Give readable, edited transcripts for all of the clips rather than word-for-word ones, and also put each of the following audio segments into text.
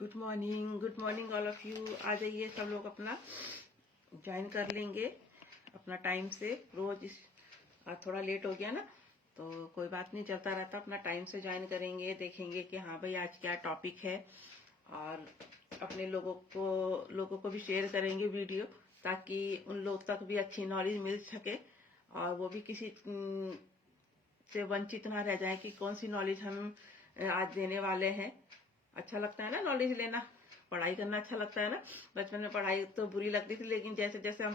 Good morning all of you. आ जाइए सब लोग अपना ज्वाइन कर लेंगे अपना टाइम से। रोज आज थोड़ा लेट हो गया ना, तो कोई बात नहीं, चलता रहता। अपना टाइम से ज्वाइन करेंगे, देखेंगे कि हाँ भाई आज क्या टॉपिक है, और अपने लोगों को भी शेयर करेंगे वीडियो, ताकि उन लोग तक भी अच्छी नॉलेज मिल सके और वो भी किसी से वंचित ना रह जाए कि कौन सी नॉलेज हम आज देने वाले हैं। अच्छा लगता है ना नॉलेज लेना, पढ़ाई करना अच्छा लगता है ना। बचपन में पढ़ाई तो बुरी लगती थी, लेकिन जैसे जैसे हम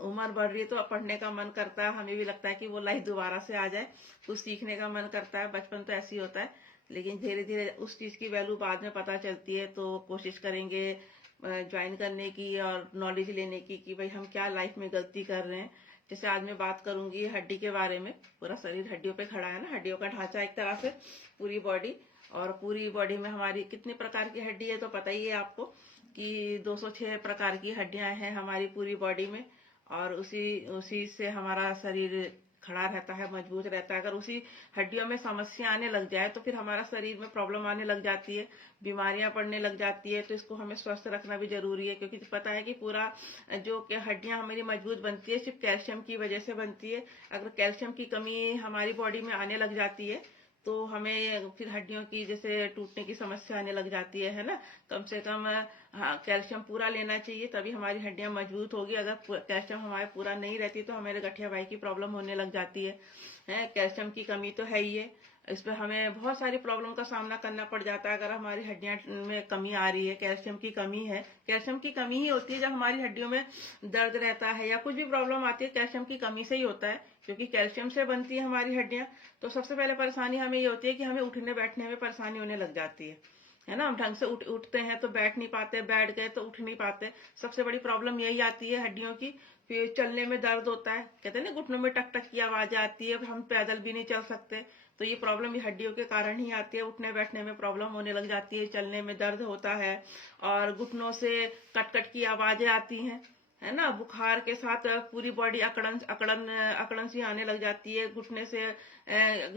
उम्र बढ़ रही है तो अब पढ़ने का मन करता है। हमें भी लगता है कि वो लाइफ दोबारा से आ जाए, कुछ सीखने का मन करता है। बचपन तो ऐसे ही होता है, लेकिन धीरे धीरे उस चीज की वैल्यू बाद में पता चलती है। तो कोशिश करेंगे ज्वाइन करने की और नॉलेज लेने की कि भाई हम क्या लाइफ में गलती कर रहे हैं। जैसे आज मैं बात करूंगी हड्डी के बारे में। पूरा शरीर हड्डियों पे खड़ा है ना, हड्डियों का ढांचा एक तरह से पूरी बॉडी। और पूरी बॉडी में हमारी कितने प्रकार की हड्डी है तो पता ही है आपको कि 206 प्रकार की हड्डियां हैं हमारी पूरी बॉडी में। और उसी उसी से हमारा शरीर खड़ा रहता है, मजबूत रहता है। अगर उसी हड्डियों में समस्या आने लग जाए तो फिर हमारा शरीर में प्रॉब्लम आने लग जाती है, बीमारियां पड़ने लग जाती है। तो इसको हमें स्वस्थ रखना भी जरूरी है, क्योंकि पता है कि पूरा जो हड्डियां हमारी मजबूत बनती है सिर्फ कैल्शियम की वजह से बनती है। अगर कैल्शियम की कमी हमारी बॉडी में आने लग जाती है तो हमें फिर हड्डियों की जैसे टूटने की समस्या आने लग जाती है ना। कम से कम कैल्शियम पूरा लेना चाहिए, तभी हमारी हड्डियां मजबूत होगी। अगर कैल्शियम हमारे पूरा नहीं रहती तो हमारे गठिया भाई की प्रॉब्लम होने लग जाती है। कैल्शियम की कमी तो है ही है, इस पर हमें बहुत सारी प्रॉब्लम का सामना करना पड़ जाता है। अगर हमारी हड्डियां में कमी आ रही है, कैल्शियम की कमी है। कैल्शियम की कमी ही होती है जब हमारी हड्डियों में दर्द रहता है या कुछ भी प्रॉब्लम आती है, कैल्शियम की कमी से ही होता है, क्योंकि कैल्शियम से बनती है हमारी हड्डियां। तो सबसे पहले परेशानी हमें ये होती है कि हमें उठने बैठने में परेशानी होने लग जाती है ना। हम ढंग से उठते हैं तो बैठ नहीं पाते, बैठ गए तो उठ नहीं पाते। सबसे बड़ी प्रॉब्लम यही आती है हड्डियों की। फिर चलने में दर्द होता है, कहते हैं ना घुटनों में टक टक की आवाज आती है, हम पैदल भी नहीं चल सकते। तो ये प्रॉब्लम ये हड्डियों के कारण ही आती है। उठने बैठने में प्रॉब्लम होने लग जाती है, चलने में दर्द होता है, और घुटनों से कट कट की आवाजें आती हैं, है ना। बुखार के साथ पूरी बॉडी अकड़न अकड़न अकड़न सी आने लग जाती है। घुटने से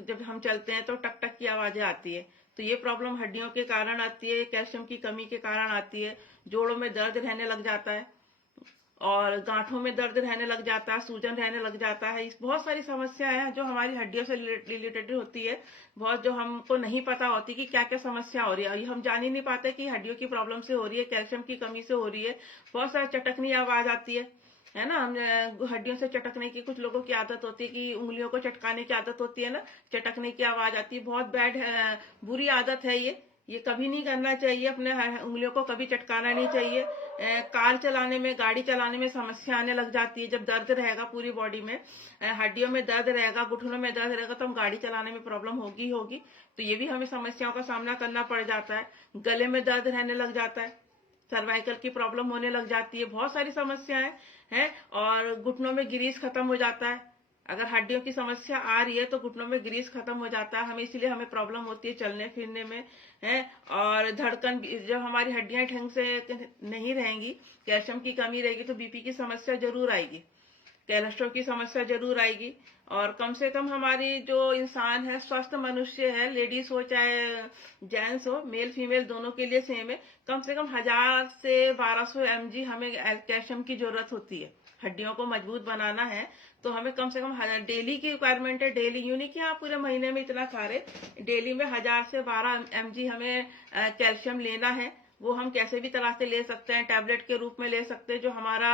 जब हम चलते हैं तो टक टक की आवाजें आती है। तो ये प्रॉब्लम हड्डियों के कारण आती है, कैल्शियम की कमी के कारण आती है। जोड़ों में दर्द रहने लग जाता है और गांठों में दर्द रहने लग जाता है, सूजन रहने लग जाता है। इस बहुत सारी समस्याएं हैं जो हमारी हड्डियों से रिलेटेड होती है। बहुत जो हमको नहीं पता होती कि क्या क्या समस्या हो रही है, ये हम जान ही नहीं पाते कि हड्डियों की प्रॉब्लम से हो रही है, कैल्शियम की कमी से हो रही है। बहुत सारी चटकनी आवाज आती है ना। हम हड्डियों से चटकने की कुछ लोगों की आदत होती है कि उंगलियों को चटकाने की आदत होती है ना, चटकने की आवाज आती है। बहुत बुरी आदत है ये कभी नहीं करना चाहिए। अपने उंगलियों को कभी चटकाना नहीं चाहिए। कार चलाने में, गाड़ी चलाने में समस्या आने लग जाती है जब दर्द रहेगा पूरी बॉडी में। हड्डियों में दर्द रहेगा, घुटनों में दर्द रहेगा, तो हम गाड़ी चलाने में प्रॉब्लम होगी होगी। तो ये भी हमें समस्याओं का सामना करना पड़ जाता है। गले में दर्द रहने लग जाता है, सर्वाइकल की प्रॉब्लम होने लग जाती है। बहुत सारी समस्याएं हैं। और घुटनों में ग्रीस खत्म हो जाता है। अगर हड्डियों की समस्या आ रही है तो घुटनों में ग्रीस खत्म हो जाता है, हमें इसीलिए हमें प्रॉब्लम होती है चलने फिरने में, है। और धड़कन, जब हमारी हड्डियां ढंग से नहीं रहेंगी, कैल्शियम की कमी रहेगी, तो बीपी की समस्या जरूर आएगी, कोलेस्ट्रॉल की समस्या जरूर आएगी। और कम से कम हमारी जो इंसान है, स्वस्थ मनुष्य है, लेडीज हो चाहे जेंट्स हो, मेल फीमेल दोनों के लिए सेम है, कम से कम 1000 से 1200 mg हमें कैल्शियम की जरूरत होती है। हड्डियों को मजबूत बनाना है तो हमें कम से कम डेली की रिक्वायरमेंट है। डेली यूं नहीं कि आप पूरे महीने में इतना खा रहे, डेली में 1000 से 12 mg हमें कैल्शियम लेना है। वो हम कैसे भी तरह से ले सकते हैं, टैबलेट के रूप में ले सकते हैं। जो हमारा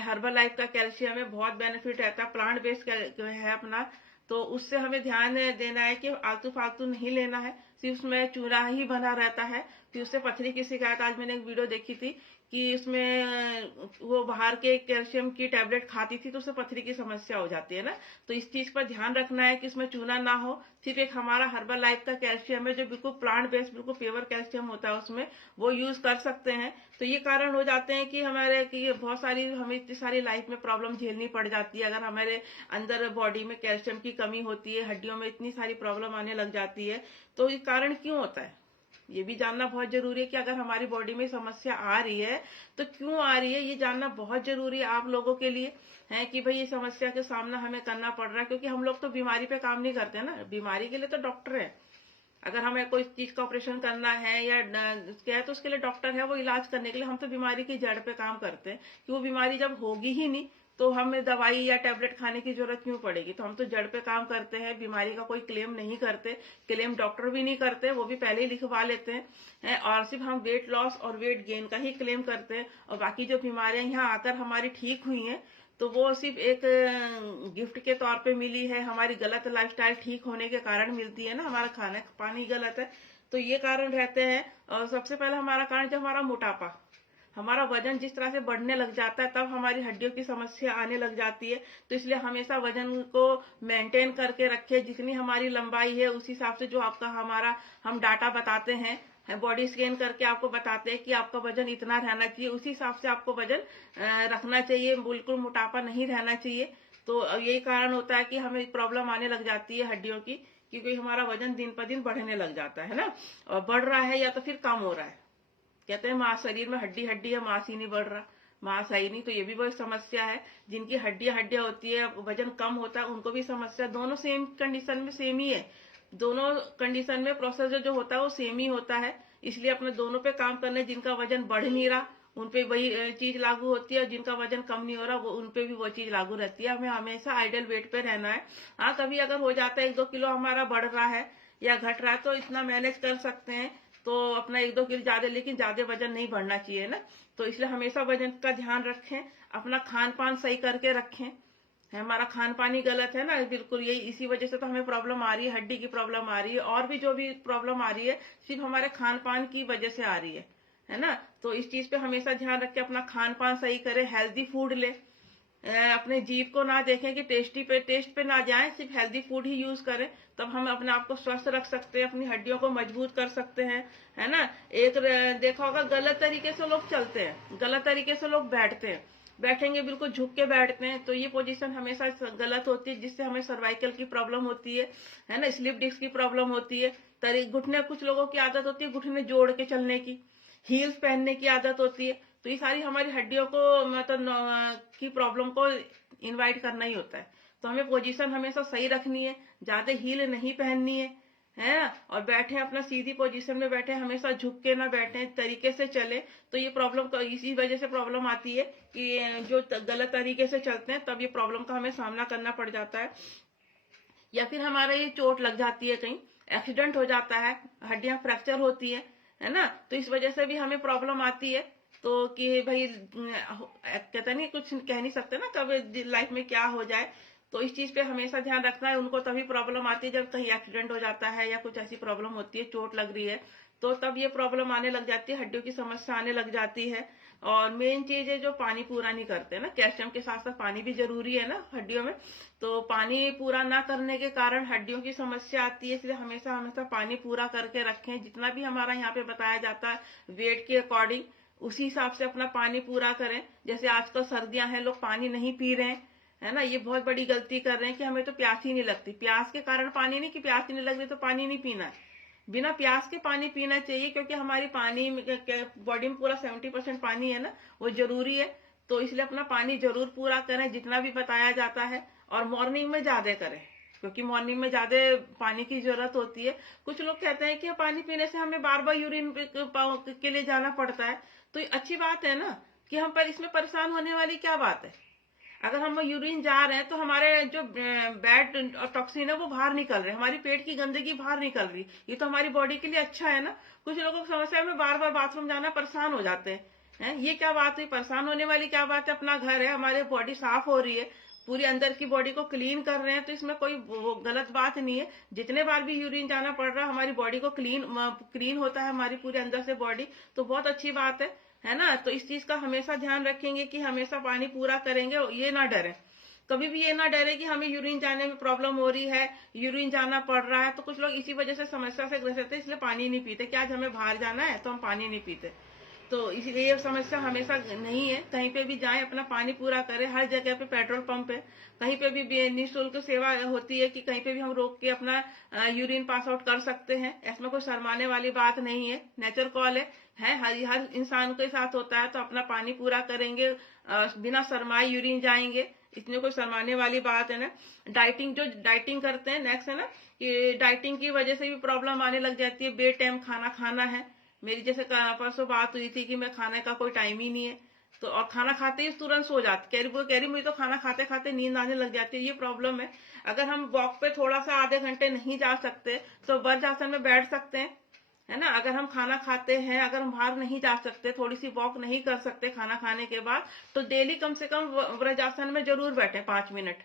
हर्बल लाइफ का कैल्शियम है, बहुत बेनिफिट रहता है, प्लांट बेस्ड है अपना। तो उससे हमें ध्यान देना है कि आलतू फालतू नहीं लेना है, सिर्फ उसमें चूरा ही बना रहता है। फिर उससे पथरी की शिकायत, आज मैंने एक वीडियो देखी थी कि उसमें वो बाहर के कैल्शियम की टैबलेट खाती थी तो उसे पथरी की समस्या हो जाती है ना। तो इस चीज पर ध्यान रखना है कि इसमें चूना ना हो, सिर्फ एक हमारा हर्बल लाइफ का कैल्शियम है जो बिल्कुल प्लांट बेस्ड, बिल्कुल प्योर कैल्शियम होता है, उसमें वो यूज कर सकते हैं। तो ये कारण हो जाते हैं कि बहुत सारी हमें इतनी सारी लाइफ में प्रॉब्लम झेलनी पड़ जाती है। अगर हमारे अंदर बॉडी में कैल्शियम की कमी होती है, हड्डियों में इतनी सारी प्रॉब्लम आने लग जाती है, तो ये कारण क्यों होता है ये भी जानना बहुत जरूरी है। कि अगर हमारी बॉडी में समस्या आ रही है तो क्यों आ रही है, ये जानना बहुत जरूरी है आप लोगों के लिए, है कि भाई ये समस्या के सामना हमें करना पड़ रहा है। क्योंकि हम लोग तो बीमारी पे काम नहीं करते ना, बीमारी के लिए तो डॉक्टर है, अगर हमें कोई चीज का ऑपरेशन करना है या क्या है तो उसके लिए डॉक्टर है, वो इलाज करने के लिए। हम तो बीमारी की जड़ पे काम करते हैं कि वो बीमारी जब होगी ही नहीं तो हमें दवाई या टेबलेट खाने की जरूरत क्यों पड़ेगी। तो हम तो जड़ पे काम करते हैं, बीमारी का कोई क्लेम नहीं करते, क्लेम डॉक्टर भी नहीं करते, वो भी पहले ही लिखवा लेते हैं। और सिर्फ हम वेट लॉस और वेट गेन का ही क्लेम करते हैं। और बाकी जो बीमारियां यहाँ आकर हमारी ठीक हुई हैं तो वो सिर्फ एक गिफ्ट के तौर पे मिली है, हमारी गलत लाइफस्टाइल ठीक होने के कारण मिलती है ना। हमारा खाना पानी गलत है तो ये कारण रहते हैं। और सबसे पहला हमारा कारण जो हमारा मोटापा, हमारा वजन जिस तरह से बढ़ने लग जाता है तब हमारी हड्डियों की समस्या आने लग जाती है। तो इसलिए हमेशा वजन को मेंटेन करके रखे, जितनी हमारी लंबाई है उस हिसाब से जो आपका हमारा हम डाटा बताते हैं, बॉडी स्कैन करके आपको बताते हैं कि आपका वजन इतना रहना चाहिए, उसी हिसाब से आपको वजन रखना चाहिए, बिल्कुल मोटापा नहीं रहना चाहिए। तो यही कारण होता है कि हमें प्रॉब्लम आने लग जाती है हड्डियों की, क्योंकि हमारा वजन दिन पर दिन बढ़ने लग जाता है ना, और बढ़ रहा है या तो फिर कम हो रहा है। कहते हैं मांस, शरीर में हड्डी हड्डी है, मांस ही नहीं बढ़ रहा, मांस है ही नहीं। तो ये भी बहुत समस्या है। जिनकी हड्डियां हड्डियां होती है, वजन कम होता है, उनको भी समस्या। दोनों सेम कंडीशन में सेम ही है, दोनों कंडीशन में प्रोसेस जो होता है वो सेम ही होता है। इसलिए अपने दोनों पे काम करने, जिनका वजन बढ़ नहीं रहा उन पे वही चीज लागू होती है, और जिनका वजन कम नहीं हो रहा वो उन पे भी वो चीज लागू रहती है। हमें हमेशा आइडल वेट पे रहना है। हाँ, कभी अगर हो जाता है 1-2 किलो हमारा बढ़ रहा है या घट रहा है तो इतना मैनेज कर सकते हैं, तो अपना 1-2 किलो ज्यादा, लेकिन ज्यादा वजन नहीं बढ़ना चाहिए ना। तो इसलिए हमेशा वजन का ध्यान रखें, अपना खान पान सही करके रखें। हमारा खान पान ही गलत है ना, बिल्कुल यही, इसी वजह से तो हमें प्रॉब्लम आ रही है, हड्डी की प्रॉब्लम आ रही है, और भी जो भी प्रॉब्लम आ रही है सिर्फ हमारे खान पान की वजह से आ रही है ना। तो इस चीज पे हमेशा ध्यान रखें, अपना खान पान सही करें, हेल्दी फूड ले, अपने जीभ को ना देखें कि टेस्ट पे ना जाए, सिर्फ हेल्दी फूड ही यूज करें। तब हम अपने आप को स्वस्थ रख सकते हैं, अपनी हड्डियों को मजबूत कर सकते हैं, है ना। एक देखा होगा गलत तरीके से लोग चलते हैं, गलत तरीके से लोग बैठते हैं, बैठेंगे बिल्कुल झुक के बैठते हैं, तो ये पोजीशन हमेशा गलत होती है, जिससे हमें सर्वाइकल की प्रॉब्लम होती है ना, स्लिप डिस्क की प्रॉब्लम होती है। घुटने, कुछ लोगों की आदत होती है घुटने जोड़ के चलने की, हील्स पहनने की आदत होती है। तो ये सारी हमारी हड्डियों को मतलब की प्रॉब्लम को इनवाइट करना ही होता है। तो हमें पोजीशन हमेशा सही रखनी है, ज्यादा हील नहीं पहननी है और बैठे अपना सीधी पोजीशन में बैठे, हमेशा झुक के ना बैठे, तरीके से चले। तो ये प्रॉब्लम तो इसी वजह से प्रॉब्लम आती है कि जो गलत तरीके से चलते हैं तब ये प्रॉब्लम का हमें सामना करना पड़ जाता है, या फिर हमारा ये चोट लग जाती है, कहीं एक्सीडेंट हो जाता है, हड्डियां फ्रैक्चर होती है ना। तो इस वजह से भी हमें प्रॉब्लम आती है। तो कि भाई कहते नहीं, कुछ कह नहीं सकते ना कब लाइफ में क्या हो जाए। तो इस चीज पे हमेशा ध्यान रखना है। उनको तभी प्रॉब्लम आती है जब कहीं एक्सीडेंट हो जाता है या कुछ ऐसी प्रॉब्लम होती है, चोट लग रही है, तो तब ये प्रॉब्लम आने लग जाती है, हड्डियों की समस्या आने लग जाती है। और मेन चीज है जो पानी पूरा नहीं करते ना, कैल्शियम के साथ साथ पानी भी जरूरी है ना हड्डियों में। तो पानी पूरा ना करने के कारण हड्डियों की समस्या आती है। इसलिए हमेशा हमेशा पानी पूरा करके रखें, जितना भी हमारा यहाँ पे बताया जाता है वेट के अकॉर्डिंग, उसी हिसाब से अपना पानी पूरा करें। जैसे आजकल सर्दियां हैं, लोग पानी नहीं पी रहे हैं, है ना, ये बहुत बड़ी गलती कर रहे हैं कि हमें तो प्यास ही नहीं लगती। प्यास के कारण पानी नहीं, कि प्यास ही नहीं लग रही तो पानी नहीं पीना है, बिना प्यास के पानी पीना चाहिए, क्योंकि हमारी पानी बॉडी में पूरा 70% पानी है ना, वो जरूरी है। तो इसलिए अपना पानी जरूर पूरा करें, जितना भी बताया जाता है, और मॉर्निंग में ज्यादा करें, क्योंकि मॉर्निंग में ज्यादा पानी की जरूरत होती है। कुछ लोग कहते हैं कि पानी पीने से हमें बार बार यूरिन के लिए जाना पड़ता है। तो ये अच्छी बात है ना, कि हम पर इसमें परेशान होने वाली क्या बात है। अगर हम यूरिन जा रहे हैं तो हमारे जो बैड और टॉक्सिन है वो बाहर निकल रहे हैं, हमारी पेट की गंदगी बाहर निकल रही, ये तो हमारी बॉडी के लिए अच्छा है ना। कुछ लोगों की समस्या में बार बार बाथरूम जाना परेशान हो जाते हैं, ये क्या बात हुई, परेशान होने वाली क्या बात है। अपना घर है, हमारी बॉडी साफ हो रही है, पूरी अंदर की बॉडी को क्लीन कर रहे हैं, तो इसमें कोई गलत बात नहीं है। जितने बार भी यूरिन जाना पड़ रहा है, हमारी बॉडी को क्लीन होता है, हमारी पूरे अंदर से बॉडी, तो बहुत अच्छी बात है ना। तो इस चीज का हमेशा ध्यान रखेंगे कि हमेशा पानी पूरा करेंगे, ये ना डरे, कभी भी ये ना डरे कि हमें यूरिन जाने में प्रॉब्लम हो रही है, यूरिन जाना पड़ रहा है। तो कुछ लोग इसी वजह से समस्या से ग्रसित है, इसलिए पानी नहीं पीते कि आज हमें बाहर जाना है तो हम पानी नहीं पीते। तो इसलिए ये समस्या हमेशा नहीं है। कहीं पे भी जाएं, अपना पानी पूरा करें। हर जगह पे पेट्रोल पंप है, कहीं पे भी निःशुल्क सेवा होती है कि कहीं पे भी हम रोक के अपना यूरिन पास आउट कर सकते हैं। इसमें कोई शर्माने वाली बात नहीं है, नेचर कॉल है हर इंसान के साथ होता है। तो अपना पानी पूरा करेंगे, बिना शर्माए यूरिन जाएंगे, इसमें कोई शर्माने वाली बात है ना। डाइटिंग, जो डाइटिंग करते हैं, नेक्स्ट है ना कि डाइटिंग की वजह से भी प्रॉब्लम आने लग जाती है। बे टाइम खाना खाना है, मेरी जैसे परसों बात हुई थी कि मैं खाने का कोई टाइम ही नहीं है, तो और खाना खाते ही तुरंत सो जाती, कह रही मुझे तो खाना खाते खाते नींद आने लग जाती है। ये प्रॉब्लम है। अगर हम वॉक पे थोड़ा सा आधे घंटे नहीं जा सकते तो वज्रासन में बैठ सकते हैं, है ना। अगर हम खाना खाते हैं, अगर हम बाहर नहीं जा सकते, थोड़ी सी वॉक नहीं कर सकते खाना खाने के बाद, तो डेली कम से कम वज्रासन में जरूर बैठे 5 मिनट,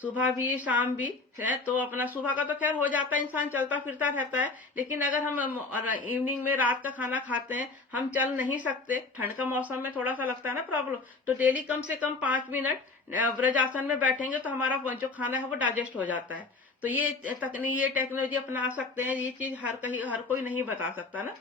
सुबह भी शाम भी है। तो अपना सुबह का तो खैर हो जाता है, इंसान चलता फिरता रहता है, लेकिन अगर हम इवनिंग में रात का खाना खाते हैं, हम चल नहीं सकते, ठंड का मौसम में थोड़ा सा लगता है ना प्रॉब्लम, तो डेली कम से कम 5 मिनट वज्रासन में बैठेंगे तो हमारा जो खाना है वो डाइजेस्ट हो जाता है। तो ये ये टेक्नोलॉजी अपना सकते हैं। ये चीज हर कोई नहीं बता सकता ना।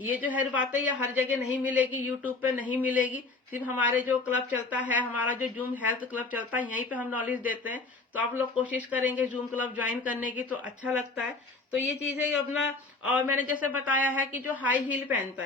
ये जो हर बातें ये हर जगह नहीं मिलेगी, यूट्यूब पे नहीं मिलेगी। सिर्फ हमारे जो क्लब चलता है, हमारा जो जूम हेल्थ क्लब चलता है, यहीं पे हम नॉलेज देते हैं। तो आप लोग कोशिश करेंगे जूम क्लब ज्वाइन करने की तो अच्छा लगता है। तो ये चीजें अपना, और मैंने जैसे बताया है कि जो हाई हील पहनता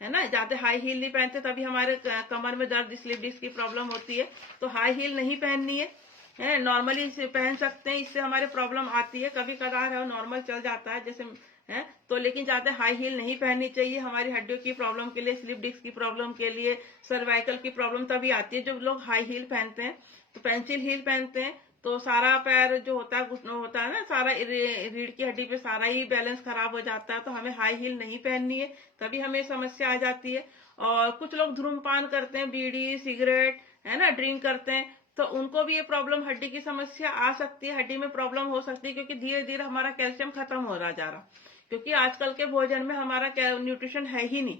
है ना, ज्यादा हाई हील नहीं पहनते तभी हमारे कमर में दर्द, स्लिप डिस्क की प्रॉब्लम होती है। तो हाई हील नहीं पहननी है, नॉर्मली इसे पहन सकते हैं, इससे हमारे प्रॉब्लम आती है। कभी कदार है नॉर्मल चल जाता है जैसे है, तो लेकिन ज्यादा हाई हील नहीं पहननी चाहिए। हमारी हड्डियों की प्रॉब्लम के लिए, स्लिप डिस्क की प्रॉब्लम के लिए, सर्वाइकल की प्रॉब्लम तभी आती है जब लोग हाई हील पहनते हैं। तो पेंसिल हील पहनते हैं तो सारा पैर जो होता है, घुटना होता है ना, सारा रीढ़ की हड्डी पे सारा ही बैलेंस खराब हो जाता है। तो हमें हाई हील नहीं पहननी है, तभी हमें समस्या आ जाती है। और कुछ लोग धूम्रपान करते हैं, बीड़ी सिगरेट है ना, ड्रिंक करते हैं, तो उनको भी ये प्रॉब्लम, हड्डी की समस्या आ सकती है, हड्डी में प्रॉब्लम हो सकती है, क्योंकि धीरे धीरे हमारा कैल्शियम खत्म हो रहा जा रहा। क्योंकि आजकल के भोजन में हमारा न्यूट्रिशन है ही नहीं।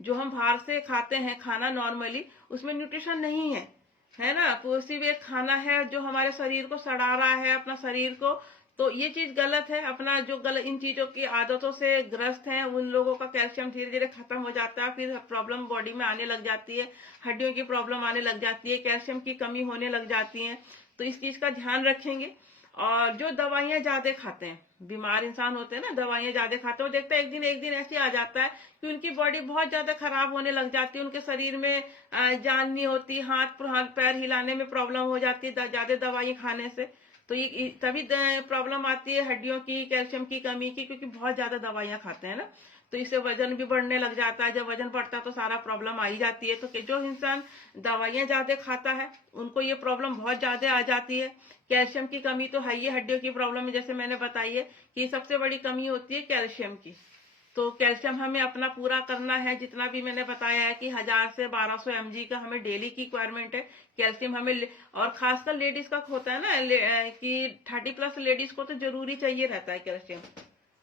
जो हम बाहर से खाते हैं खाना नॉर्मली, उसमें न्यूट्रिशन नहीं है ना। सिर्फ एक खाना है जो हमारे शरीर को सड़ा रहा है, अपना शरीर को। तो ये चीज गलत है। अपना जो गलत इन चीजों की आदतों से ग्रस्त हैं, उन लोगों का कैल्शियम धीरे धीरे खत्म हो जाता है, फिर प्रॉब्लम बॉडी में आने लग जाती है, हड्डियों की प्रॉब्लम आने लग जाती है, कैल्शियम की कमी होने लग जाती है। तो इस चीज का ध्यान रखेंगे। और जो दवाइयां ज्यादा खाते हैं, बीमार इंसान होते हैं ना, दवाइयां ज्यादा खाते हैं, वो देखते हैं एक दिन ऐसे आ जाता है कि उनकी बॉडी बहुत ज्यादा खराब होने लग जाती है, उनके शरीर में जान नहीं होती, हाथ पैर हिलाने में प्रॉब्लम हो जाती है ज्यादा दवाई खाने से। तो ये तभी प्रॉब्लम आती है हड्डियों की, कैल्शियम की कमी की, क्योंकि बहुत ज्यादा दवाइयां खाते हैं ना। तो इससे वजन भी बढ़ने लग जाता है, जब वजन बढ़ता है तो सारा प्रॉब्लम आ ही जाती है। तो जो इंसान दवाइयां ज्यादा खाता है उनको ये प्रॉब्लम बहुत ज्यादा आ जाती है। कैल्शियम की कमी तो है ही, हड्डियों की प्रॉब्लम में जैसे मैंने बताई है कि सबसे बड़ी कमी होती है कैल्शियम की। तो कैल्शियम हमें अपना पूरा करना है, जितना भी मैंने बताया है कि 1000 से 1200 mg का हमें डेली की रिक्वायरमेंट है कैल्शियम हमें। और खासकर लेडीज का होता है ना कि 30+ लेडीज को तो जरूरी चाहिए रहता है कैल्शियम,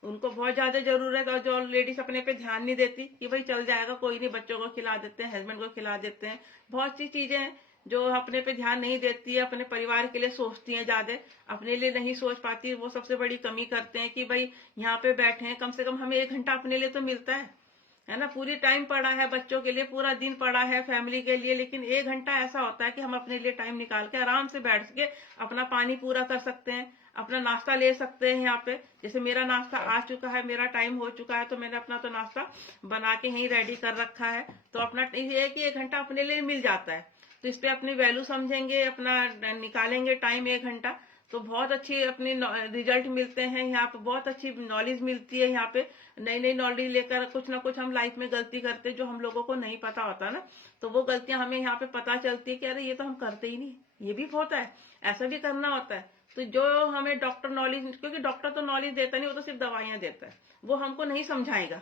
उनको बहुत ज्यादा जरूरत है। और जो लेडीज अपने पे ध्यान नहीं देती कि भाई चल जाएगा कोई नहीं, बच्चों को खिला देते हैं, हस्बैंड को खिला देते हैं, बहुत सी चीजें हैं जो अपने पे ध्यान नहीं देती है, अपने परिवार के लिए सोचती हैं ज्यादा, अपने लिए नहीं सोच पाती। वो सबसे बड़ी कमी करते हैं कि भाई यहाँ पे बैठे हैं, कम से कम हमें 1 घंटा अपने लिए तो मिलता है ना। पूरी टाइम पड़ा है बच्चों के लिए, पूरा दिन पड़ा है फैमिली के लिए, लेकिन 1 घंटा ऐसा होता है कि हम अपने लिए टाइम निकाल के आराम से बैठ के अपना पानी पूरा कर सकते हैं, अपना नाश्ता ले सकते हैं। यहाँ पे जैसे मेरा नाश्ता आ चुका है, मेरा टाइम हो चुका है, तो मैंने अपना तो नाश्ता बना के यहीं रेडी कर रखा है। तो अपना ये है कि 1 घंटा अपने लिए मिल जाता है। तो इस पे अपनी वैल्यू समझेंगे, अपना निकालेंगे टाइम 1 घंटा, तो बहुत अच्छी अपनी रिजल्ट मिलते हैं। यहाँ पे बहुत अच्छी नॉलेज मिलती है। यहाँ पे नई नई नॉलेज लेकर कुछ ना कुछ हम लाइफ में गलती करते जो हम लोगों को नहीं पता होता ना, तो वो गलतियां हमें यहाँ पे पता चलती है कि अरे ये तो हम करते ही नहीं, ये भी होता है, ऐसा भी करना होता है। तो जो हमें डॉक्टर नॉलेज, क्योंकि डॉक्टर तो नॉलेज देता नहीं, वो तो सिर्फ दवाइयां देता है, वो हमको नहीं समझाएगा।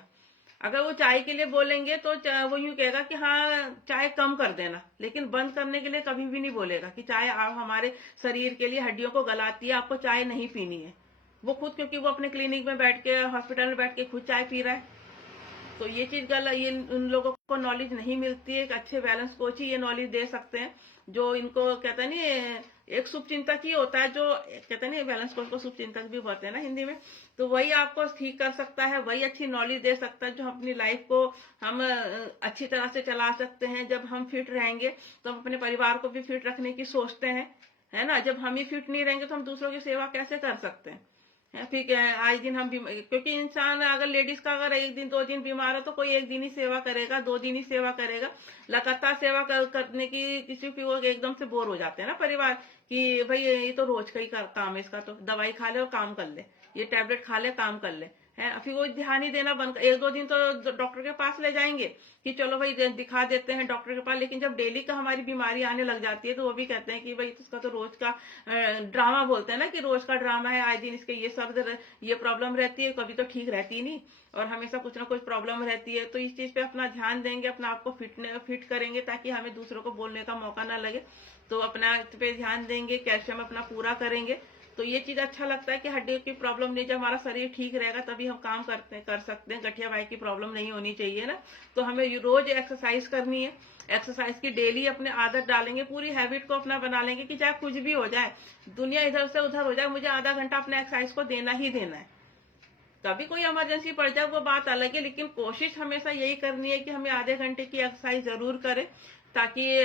अगर वो चाय के लिए बोलेंगे तो वो यूं कहेगा कि हाँ चाय कम कर देना, लेकिन बंद करने के लिए कभी भी नहीं बोलेगा कि चाय आप हमारे शरीर के लिए, हड्डियों को गलाती है, आपको चाय नहीं पीनी है। वो खुद, क्योंकि वो अपने क्लिनिक में बैठ के, हॉस्पिटल में बैठ के खुद चाय पी रहा है। तो ये चीज गलत, ये उन लोगों को नॉलेज नहीं मिलती है। एक अच्छे बैलेंस कोच ही ये नॉलेज दे सकते हैं, जो इनको कहते हैं नहीं, एक शुभ चिंतक ही होता है, जो कहते नहीं बैलेंस कोच को शुभ चिंतक भी बोलते हैं ना हिंदी में। तो वही आपको ठीक कर सकता है, वही अच्छी नॉलेज दे सकता है, जो अपनी लाइफ को हम अच्छी तरह से चला सकते हैं। जब हम फिट रहेंगे तो हम अपने परिवार को भी फिट रखने की सोचते हैं, है ना। जब हम ही फिट नहीं रहेंगे तो हम दूसरों की सेवा कैसे कर सकते हैं, फिर आज दिन हम क्योंकि इंसान अगर लेडीज का अगर एक दिन 2 दिन बीमार हो तो कोई एक दिन ही सेवा करेगा, 2 दिन ही सेवा करेगा। लगातार सेवा करने की किसी की वो एकदम से बोर हो जाते हैं ना परिवार कि भाई ये तो रोज का ही काम है, इसका तो दवाई खा ले और काम कर ले, ये टैबलेट खा ले काम कर ले, है। फिर वो ध्यान ही देना बंद, 1-2 दिन तो डॉक्टर के पास ले जाएंगे कि चलो भाई दिखा देते हैं डॉक्टर के पास, लेकिन जब डेली का हमारी बीमारी आने लग जाती है तो वो भी कहते हैं कि भाई इसका तो रोज का ड्रामा बोलते हैं ना कि रोज का ड्रामा है, आए दिन इसके ये सर्द ये प्रॉब्लम रहती है, कभी तो ठीक रहती नहीं और हमेशा कुछ ना कुछ प्रॉब्लम रहती है। तो इस चीज पे अपना ध्यान देंगे, अपना आपको फिट करेंगे ताकि हमें दूसरों को बोलने का मौका ना लगे। तो अपना इस पे ध्यान देंगे, कैल्शियम अपना पूरा करेंगे। तो ये चीज अच्छा लगता है कि हड्डियों की प्रॉब्लम नहीं, जब हमारा शरीर ठीक रहेगा तभी हम काम कर सकते हैं। गठिया भाई की प्रॉब्लम नहीं होनी चाहिए ना। तो हमें रोज एक्सरसाइज करनी है, एक्सरसाइज की डेली अपने आदत डालेंगे, पूरी हैबिट को अपना बना लेंगे कि चाहे कुछ भी हो जाए, दुनिया इधर से उधर हो जाए, मुझे आधा घंटा अपने एक्सरसाइज को देना ही देना है। कभी कोई इमरजेंसी पड़ जाए वो बात अलग है, लेकिन कोशिश हमेशा यही करनी है कि हमें आधे घंटे की एक्सरसाइज जरूर करें ताकि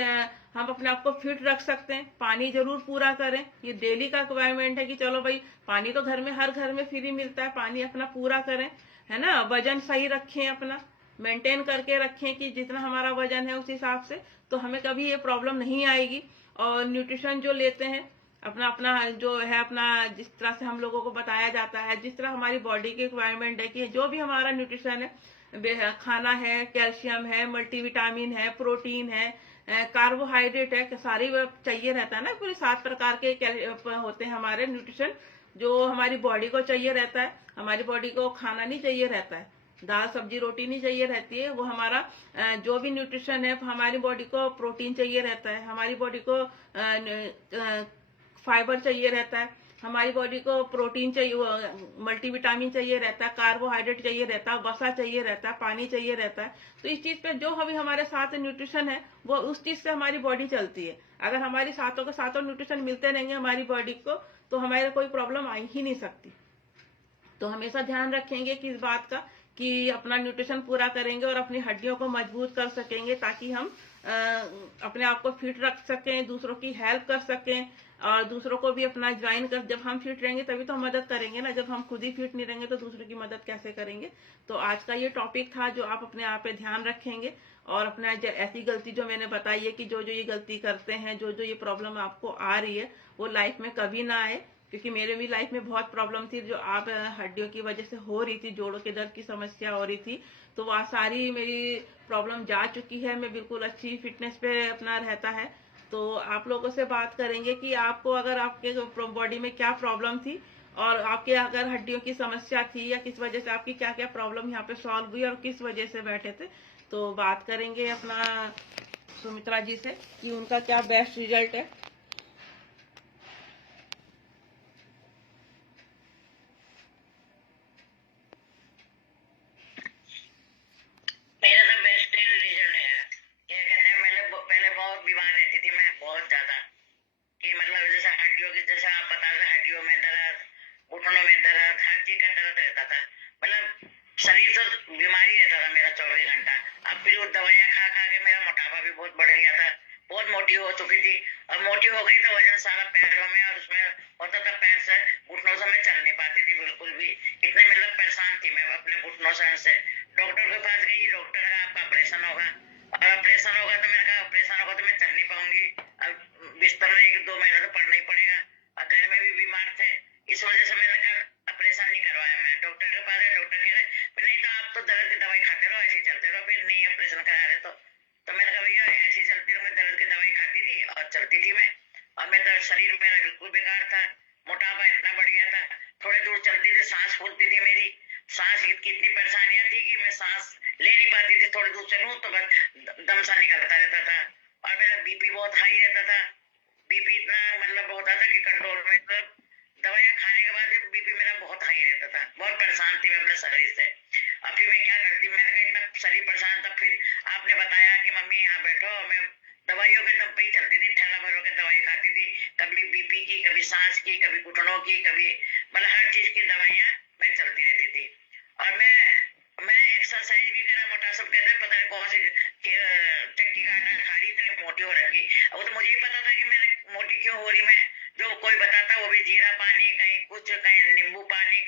हम अपने आप को फिट रख सकते हैं। पानी जरूर पूरा करें, ये डेली का रिक्वायरमेंट है कि चलो भाई पानी तो घर में हर घर में फ्री मिलता है, पानी अपना पूरा करें, है ना। वजन सही रखें, अपना मेंटेन करके रखें कि जितना हमारा वजन है उस हिसाब से, तो हमें कभी ये प्रॉब्लम नहीं आएगी। और न्यूट्रिशन जो लेते हैं अपना अपना जो है, अपना जिस तरह से हम लोगों को बताया जाता है, जिस तरह हमारी बॉडी की रिक्वायरमेंट है कि जो भी हमारा न्यूट्रिशन है, खाना है, कैल्शियम है, मल्टीविटामिन है, प्रोटीन है, कार्बोहाइड्रेट है, सारी चाहिए रहता है ना। पूरे 7 प्रकार के होते हैं हमारे न्यूट्रिशन, जो हमारी बॉडी को चाहिए रहता है। हमारी बॉडी को खाना नहीं चाहिए रहता है, दाल सब्जी रोटी नहीं चाहिए रहती है, वो हमारा जो भी न्यूट्रिशन है, हमारी बॉडी को प्रोटीन चाहिए रहता है, हमारी बॉडी को फाइबर चाहिए रहता है, हमारी बॉडी को प्रोटीन चाहिए, मल्टीविटामिन चाहिए रहता है, कार्बोहाइड्रेट चाहिए रहता है, वसा चाहिए रहता है, पानी चाहिए रहता है। तो इस चीज पे जो अभी हमारे साथ न्यूट्रिशन है वो उस चीज से हमारी बॉडी चलती है। अगर हमारी सातों के सातों न्यूट्रिशन मिलते रहेंगे हमारी बॉडी को तो हमारे कोई प्रॉब्लम आ ही नहीं सकती। तो हमेशा ध्यान रखेंगे कि इस बात का कि अपना न्यूट्रिशन पूरा करेंगे और अपनी हड्डियों को मजबूत कर सकेंगे ताकि हम अपने आप को फिट रख सकें, दूसरों की हेल्प कर सकें और दूसरों को भी अपना ज्वाइन कर। जब हम फिट रहेंगे तभी तो हम मदद करेंगे ना, जब हम खुद ही फिट नहीं रहेंगे तो दूसरों की मदद कैसे करेंगे। तो आज का ये टॉपिक था जो आप अपने आप पे ध्यान रखेंगे और अपना ऐसी गलती जो मैंने बताई है कि जो जो ये गलती करते हैं, जो जो ये प्रॉब्लम आपको आ रही है वो लाइफ में कभी ना आए। क्योंकि मेरे भी लाइफ में बहुत प्रॉब्लम थी जो आप हड्डियों की वजह से हो रही थी, जोड़ों के दर्द की समस्या हो रही थी, तो वह सारी मेरी प्रॉब्लम जा चुकी है। मैं बिल्कुल अच्छी फिटनेस पे अपना रहता है। तो आप लोगों से बात करेंगे कि आपको अगर आपके बॉडी में क्या प्रॉब्लम थी और आपके अगर हड्डियों की समस्या थी या किस वजह से आपकी क्या क्या प्रॉब्लम यहाँ पे सॉल्व हुई और किस वजह से बैठे थे, तो बात करेंगे अपना सुमित्रा जी से कि उनका क्या बेस्ट रिजल्ट है। मेरा तो बेस्ट रिजल्ट है। क्या कहते हैं, पहले बहुत बीमार रहती थी मैं, बहुत ज्यादा, कि मतलब जैसे हड्डियों की, जैसे आप बता रहे, हड्डियों में दर्द, घुटनों में दर्द, हर चीज का दर्द रहता था। मतलब शरीर तो बीमारी रहता था मेरा 24 घंटा। अब फिर वो दवाइयाँ खा खा के मेरा मोटापा भी बहुत बढ़ गया था, बहुत मोटी हो चुकी थी। और मोटी हो गई तो वजन सारा पैरों में, और उसमें होता था पैर से, घुटनों से मैं चल नहीं पाती थी बिल्कुल भी। इतने मतलब परेशान थी मैं अपने घुटनों से। डॉक्टर के पास गई, डॉक्टर ने कहा आपका ऑपरेशन होगा, और ऑपरेशन होगा तो मैंने कहा ऑपरेशन होगा तो मैं चल नहीं पाऊंगी, अब बिस्तर में 1-2 महीना तो पड़ना ही पड़ेगा। और घर में भी बीमार थे, इस वजह से मैंने कहा ऑपरेशन नहीं करवाया। मैं डॉक्टर के पास गया, डॉक्टर कह रहे नहीं तो आप तो दर्द की दवाई खाते रहो, ऐसे चलते रहो, फिर नहीं ऑपरेशन करा रहे तो मैंने कहा भैया ऐसी चलती रहो, मैं दर्द की दवाई खाती थी और चलती थी मैं। और मैं तो शरीर मेरा बिल्कुल बेकार था, मोटापा इतना बढ़ गया था, थोड़े दूर चलती थी सांस फूलती थी मेरी, सांस की इतनी परेशानियां थी कि मैं सांस ले नहीं पाती थी, थोड़ी दूर चलूं तो बस दम सा निकलता रहता था। और मेरा बीपी बहुत हाई रहता था, बीपी इतना मतलब होता था कि कंट्रोल में, तो दवाइयाँ खाने के बाद भी बीपी मेरा बहुत हाई रहता था। बहुत परेशान थी मैं अपने शरीर से। अब फिर मैं क्या करती, मैंने कहा इतना शरीर परेशान था, फिर आपने बताया कि मम्मी यहाँ बैठो, मैं दवाइयों के दम पे ही चलती थी, थैला भर के दवाई खाती थी, कभी बीपी की, कभी सांस की, कभी घुटनों की, कभी मतलब हर चीज की दवाइयाँ मैं चलती रहती थी। और मैं एक्सरसाइज भी करा, मोटा सब कहते हैं पता नहीं कौन सी चक्की का आटा खा रही, इतनी मोटी हो रखी। वो तो मुझे ही पता था कि मैंने मोटी क्यों हो रही मैं। जो कोई बताता वो भी जीरा पानी, कहीं कुछ, कहीं नींबू पानी,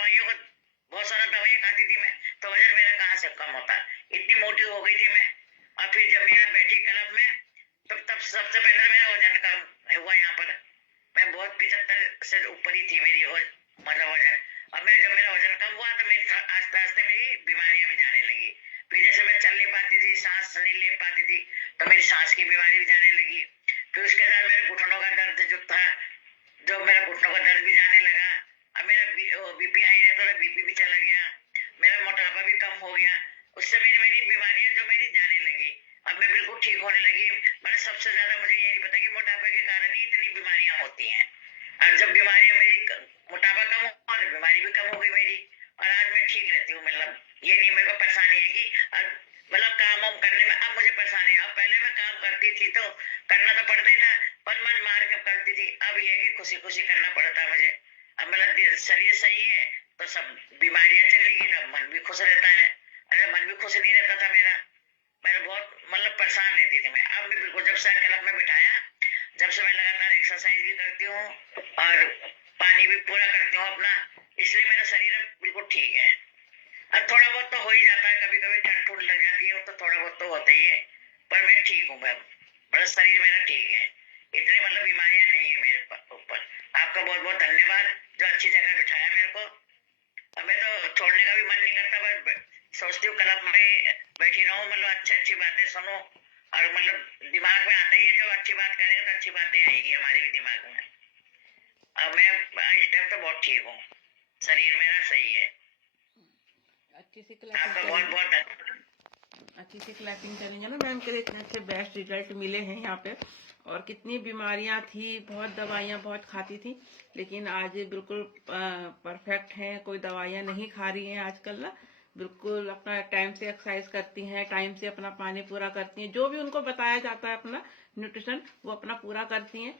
दवाइयों को, बहुत सारा दवाइयाँ खाती थी मैं, तो वजन मेरा कहाँ से कम होता, इतनी मोटी हो गई थी मैं। और फिर जब मैं बैठी क्लब में, तब सबसे पहले मेरा वजन कम हुआ यहाँ पर। मैं बहुत 75 से ऊपर ही थी मेरी मतलब वजन। और जब मेरा वजन कम हुआ तो मेरी आस्ते आस्ते मेरी बीमारियां भी जाने लगी। फिर जैसे मैं चल नहीं पाती थी, सांस नहीं ले पाती थी, तो मेरी सांस की बीमारी भी जाने लगी। फिर उसके बाद मेरे घुटनों का दर्द जो था, मेरा घुटनों का दर्द भी जाने लगा। अब मेरा बीपी हाई रहता था, बीपी भी चला गया। मेरा मोटापा भी कम हो गया। उससे मेरी बीमारियां जो मेरी जाने लगी। अब मैं बिल्कुल ठीक होने लगी। मैंने सबसे ज्यादा मुझे ये नहीं पता कि मोटापे के कारण ही इतनी बीमारियां होती हैं। और जब बीमारियां मेरी, मोटापा कम हुआ तो बीमारी भी कम हो गई मेरी। और आज मैं ठीक रहती हूँ। मतलब ये नहीं मेरे को परेशानी है कि मतलब काम वाम करने में अब मुझे परेशानी है। अब पहले मैं काम करती थी तो करना तो पड़ता ही था, पर मन मार के करती थी। अब ये है कि खुशी खुशी करना पड़ता है मुझे। अब मतलब शरीर सही है तो सब बीमारियां चलेगी, तब मन भी खुश रहता है। अरे मन भी खुश नहीं रहता था मेरा। मैं बहुत मतलब परेशान रहती थी मैं। अब मैं बिल्कुल, जब से क्लब में बिठाया, जब से मैं लगातार एक्सरसाइज भी करती हूँ और पानी भी पूरा करती हूँ अपना, इसलिए मेरा शरीर अब बिल्कुल ठीक है। अब थोड़ा बहुत तो हो ही जाता है, कभी कभी ठंड ठुंड लग जाती है तो थोड़ा बहुत तो होता ही है, पर मैं ठीक हूँ। मैं बड़ा शरीर मेरा ठीक है, इतनी मतलब बीमारियां नहीं है मेरे ऊपर। आपका बहुत बहुत धन्यवाद जो अच्छी जगह बिठाया मेरे को। अब मैं तो छोड़ने का भी मन नहीं करता, बस सोचती हूँ क्लब में बैठी रहूँ, मतलब अच्छी बातें सुनो। और मतलब दिमाग में आता ही है, जो अच्छी बात करेंगे तो अच्छी बातें आएगी हमारे भी दिमाग में। अब मैं इस टाइम तो बहुत ठीक हूँ, शरीर मेरा सही है। अच्छी सी क्लैपिंग आपका बहुत करेंगे, बहुत धन्यवाद। अच्छी सी क्लैपिंग करेंगे ना मैम के लिए। इतने अच्छे बेस्ट रिजल्ट मिले हैं यहाँ पे। और कितनी बीमारियां थी, बहुत दवाइयां बहुत खाती थी, लेकिन आज बिल्कुल परफेक्ट हैं। कोई दवाइयां नहीं खा रही हैं आजकल ना। बिल्कुल अपना टाइम से एक्सरसाइज करती हैं, टाइम से अपना पानी पूरा करती हैं, जो भी उनको बताया जाता है अपना न्यूट्रिशन वो अपना पूरा करती हैं।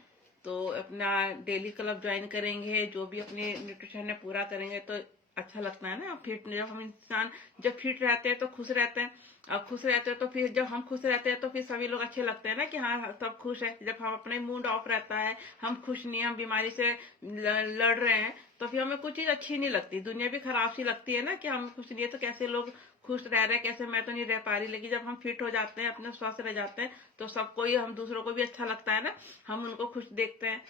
तो अपना डेली क्लब ज्वाइन करेंगे, जो भी अपने न्यूट्रिशन है पूरा करेंगे तो अच्छा लगता है ना। फिट, जब हम इंसान जब फिट रहते हैं तो खुश रहते हैं, और खुश रहते हैं तो फिर जब हम खुश रहते हैं तो फिर सभी लोग अच्छे लगते हैं ना कि हाँ सब खुश है। जब हम अपने मूड ऑफ रहता है, हम खुश नहीं, हम बीमारी से लड़ रहे हैं, तो फिर हमें कुछ चीज अच्छी नहीं लगती, दुनिया भी खराब सी लगती है ना कि हम खुश नहीं है तो कैसे लोग खुश रह रहे हैं, कैसे मैं तो नहीं रह पा रही। लेकिन जब हम फिट हो जाते हैं, अपने स्वस्थ रह जाते हैं, तो सबको ही, हम दूसरों को भी अच्छा लगता है ना, हम उनको खुश देखते हैं।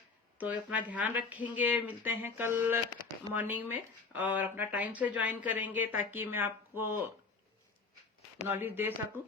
तो अपना ध्यान रखेंगे। मिलते हैं कल मॉर्निंग में, और अपना टाइम से ज्वाइन करेंगे ताकि मैं आपको नॉलेज दे सकूं।